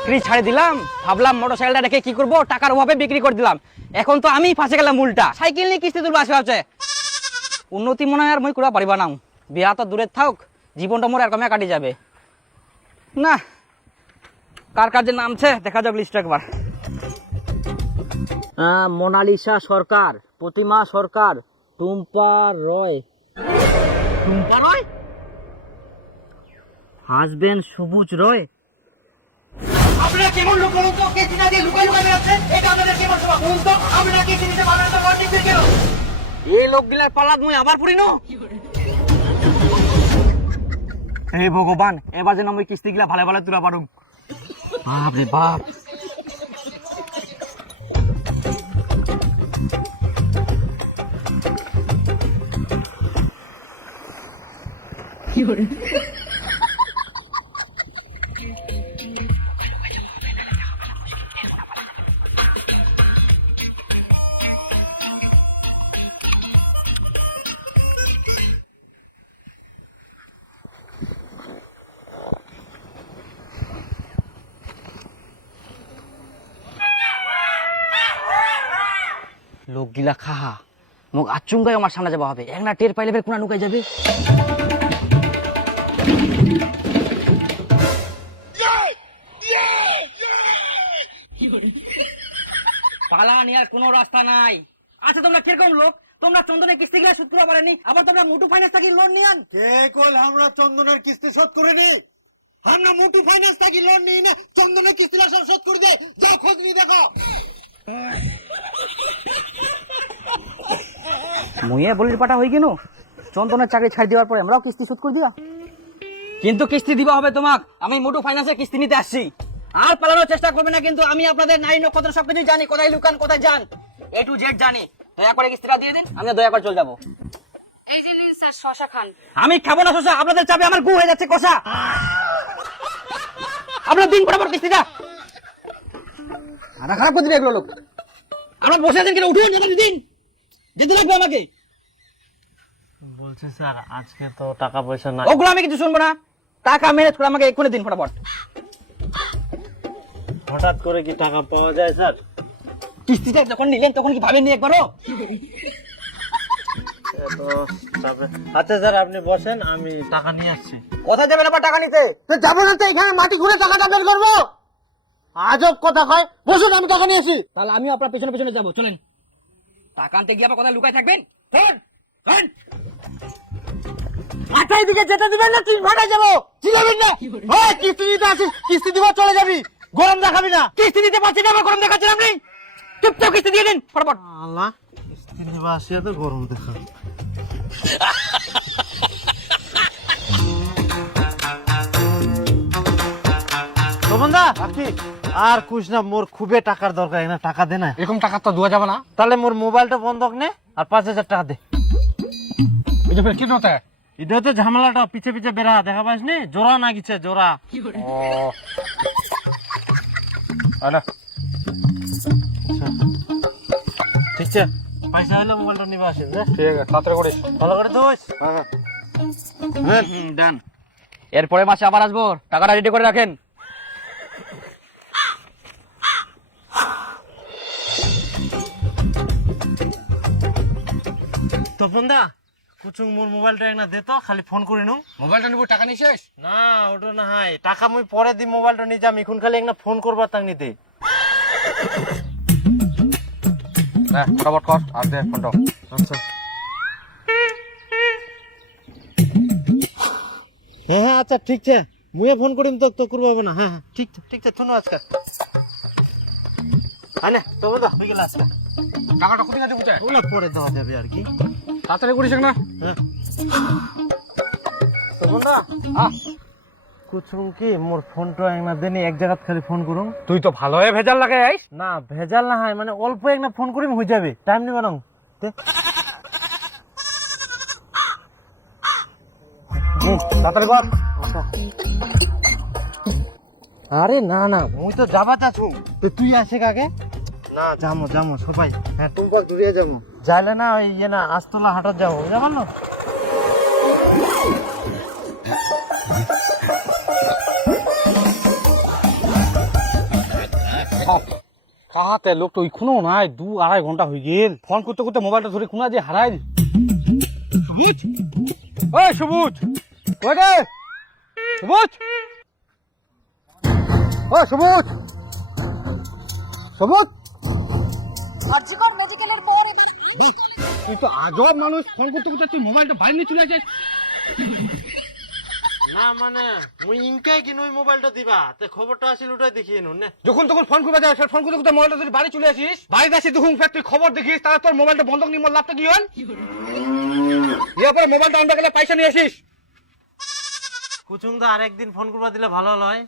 চাকরি ছাড়ে দিলাম, ভাবলাম মোটরসাইকেলটা রেখে কি করব, টাকার অভাবে বিক্রি করে দিলাম। এখন তো আমি ফাঁসে গেলাম উল্টা, সাইকেল নিয়ে কিস্তি তুলবো আসবে আছে। উন্নতি মনে হয় আর মই করা পারিবা না, বিয়া তো দূরে থাক, জীবনটা মোর এরকম কাটি যাবে না। কার কার যে নামছে দেখা যাক লিস্ট একবার। মোনালিসা সরকার, প্রতিমা সরকার, টুম্পা রয়। টুম্পা রয়, হাজবেন্ড সবুজ রয়। আপনারা কেমন লোক বলুন তো? কে চিনা দিয়ে লুকাই লুকাই বেড়াচ্ছে, এটা আপনাদের কেমন স্বভাব বলুন তো? আপনারা কে চিনিতে পারবেন না, কন্ট্যাক্ট কেন? এই লোকগুলার পালাত মুই আবার পড়িনো। হে ভগবান, এবার যেন আমি কিস্তিগুলা ভালো ভালো তুলা পারুম। বাপ রে বাপ। লোকগিলা খাহা মোক আচুঙ্গাই আমার সামনে যাওয়া হবে, এক না টের পাইলে কোনা নুকাই যাবে। পালা নেওয়ার কোনো রাস্তা নাই। আচ্ছা তোমরা কিরকম লোক? তোমরা চন্দনের কিস্তি গিলা শোধ করতে পারেনি, আবার তোমরা মুটু ফাইন্যান্স থেকে লোন নিয়ান। কে কল আমরা চন্দনের কিস্তি শোধ করে নি? আমরা মুটু ফাইন্যান্স থেকে লোন নিই না, চন্দনের কিস্তিটা সব শোধ করে দেয়। যাও খোঁজ নিয়ে দেখো। মুইয়ে বলির পাটা হই কেন? চন্দনের চাকরি ছাড় দেওয়ার পরে আমরাও কিস্তি শোধ করে দিবা। কিন্তু কিস্তি দিবা হবে তোমাক, আমি মুটু ফাইন্যান্সের কিস্তি নিতে আসছি। আর পালানোর চেষ্টা করবে না কিন্তু, আমি আপনাদের নারী নক্ষত্র সবকিছু জানি, কোথায় লুকান কোথায় যান, এ টু জেড জানি। দয়া করে কিস্তিটা দিয়ে দিন, আমি দয়া করে চলে যাবো। এই যে নিন স্যার শশা খান। আমি খাবো না শশা, আপনাদের চাপে আমার গু হয়ে যাচ্ছে কষা। আপনার দিন পর কিস্তিটা আনা খারাপ করে দিবে এগুলো লোক। আমরা বসে আছেন কিনা, উঠুন দিন, যেতে লাগবে আমাকে। বলছি স্যার আজকে তো টাকা পয়সা নাই। ওগুলো আমি কিছু শুনবো না, টাকা ম্যানেজ করে আমাকে এক্ষুনি দিন ফটাফট। হঠাৎ করে কি টাকা পাওয়া যায় স্যার? কিস্তিটা যখন নিলেন তখন কি ভাবেননি একবারও? আচ্ছা স্যার আপনি বসেন, আমি টাকা নিয়ে আসছি। কোথায় যাবেন আবার টাকা নিতে? তো যাবো না তো, এখানে মাটি ঘুরে টাকা দাবি করবো? আজব কথা কয়। বসুন, আমি টাকা নিয়ে আসি। তাহলে আমিও আপনার পেছনে পেছনে যাবো, চলেন। টাকা আনতে গিয়ে আবার কোথায় লুকায় থাকবেন? মাথায় দিকে যেতে দিবেন না, 3 ঘন্টায় যাবো। চিনাবেন না? ওই কিস্তি নিতে আসি, কিস্তি দিব চলে যাবি, গরম দেখাবি না। কিস্তি দিতে পারছি না, আমার গরম দেখাচ্ছেন আপনি। চুপচাপ কিস্তি দিয়ে দিন ফটাফট। আল্লাহ, কিস্তি নিবা আসিয়া তো গরম দেখা। বন্ধা আর কুছ না, মোর খুবই টাকার দরকার, না টাকা দে না। এরকম টাকা তো দেওয়া যাবে না। তাহলে মোর মোবাইলটা বন্ধক নে আর 5000 টাকা দে। এই যে কি নতে এটা তো ঝামেলাটা পিছে পিছে বেড়া দেখা পাস নি, জোড়া না গেছে জোড়া। ও আনা ঠিক আছে, পয়সা হলে মোবাইলটা নিবা আসেন। ঠিক আছে, তাড়াতাড়ি করিস। ভালো করে দোস। হ্যাঁ ডান। এরপরে মাসে আবার আসবো, টাকাটা রেডি করে রাখেন। তপন দা কুচুং মোর মোবাইলটা একটা দে তো, খালি ফোন করে নু। মোবাইলটা নিব, টাকা নিয়ে শেষ? না ওটা না হয়, টাকা মুই পরে দি, মোবাইলটা নিয়ে যাম, এখন খালি একটা ফোন করবার তাক নিতে। না ফটাফট কর আর দে ফোনটা। আচ্ছা হ্যাঁ হ্যাঁ আচ্ছা ঠিক আছে, মুয়ে ফোন করিম তো, তো করবো না। হ্যাঁ হ্যাঁ ঠিক আছে ঠিক আছে, শুনো আজকে আনে তপন দা হয়ে গেল আজকে। টাকাটা কোথায় দেবো? ওগুলা পরে দেওয়া যাবে আর কি। তাড়াতাড়ি করিস না। হ্যাঁ তপন দা কুচুং কি মোর ফোনটা একটা দেনি, এক জায়গা খালি ফোন করুম। তুই তো ভালো হয়ে ভেজাল লাগে আইস। না ভেজাল না হয়, মানে অল্প একটা ফোন করিম হয়ে যাবে, টাইম নিবে না। তাড়াতাড়ি কর। আরে না না মুই তো যাবা চাচ্ছু, তো তুই আসে কাকে না যামো যামো সবাই। হ্যাঁ তুমি পাক দূরে যাবো, যাইলে না ওই ইয়ে না আস্তলা হাটত যাবো, যাবার না। কাহাতে লোক তো ওইখানেও নাই 2-2.5 ঘন্টা হয়ে গেল ফোন করতে করতে মোবাইলটা ধরে কোনা যে হারাই সবুজ ওই সবুজ কই রে সবুজ ওই সবুজ সবুজ আরজিকর মেডিকেলের পরে তুই তো আজব মানুষ ফোন করতে করতে তুই মোবাইলটা বাইরে নিয়ে চলে আসিস না মানে মুই ইনকাই কিন ওই মোবাইলটা দিবা তে খবরটা আসিল ওটাই দেখিয়ে নুন যখন তখন ফোন করবে যাস ফোন করতে করতে মোবাইলটা তুই বাড়ি চলে আসিস বাড়িতে আসি দেখুন ফের তুই খবর দেখিস তাহলে তোর মোবাইলটা বন্ধক নিয়ে মোর লাভটা কি হল ইয়ে পরে মোবাইলটা আনতে গেলে পয়সা নিয়ে আসিস কুচুং দা আর একদিন ফোন করবা দিলে ভালো হয়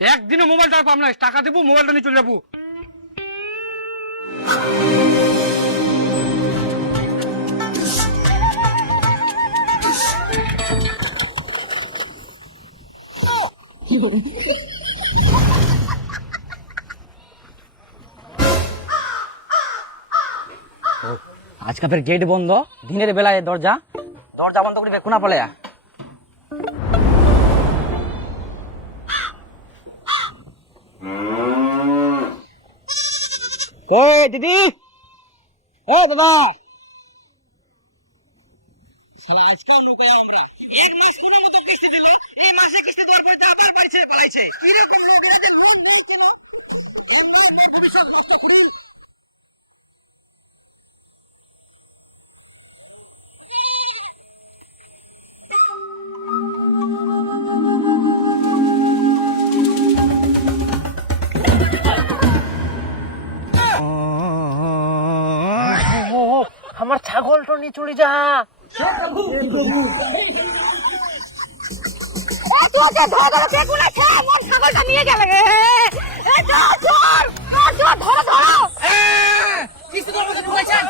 একদিনও মোবাইলটা আর পাম না টাকা দেবো মোবাইলটা নিয়ে চলে যাবো আজকে ফের গেট বন্ধ দিনের বেলায় দরজা দরজা বন্ধ করে কোনা পলে ওই দিদি ও দাদা সালা আজকাল লুকাই আমরা এই মাস মনে মতো কিস্তি দিল এই মাসে কিস্তি দেওয়ার পরে আবার পাইছে কি রকম লোক এদের লোন বলতো না আমরা ভবিষ্যৎ নষ্ট করি আমার ছাগলটা নিয়ে চলে যা তোকে ধরো বেগুনে খেয়ে মন ছাগলটা নিয়ে গেল রে এ চোর ধরো কিস্তি দেওয়ার মধ্যে ঢুকাইছেন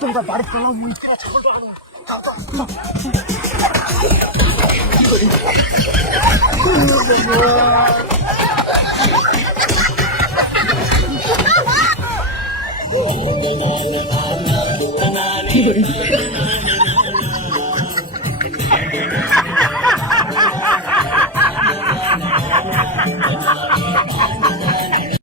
তোমরা বাড়ি চলো মুই কিনা ছাগলটা আনো যাও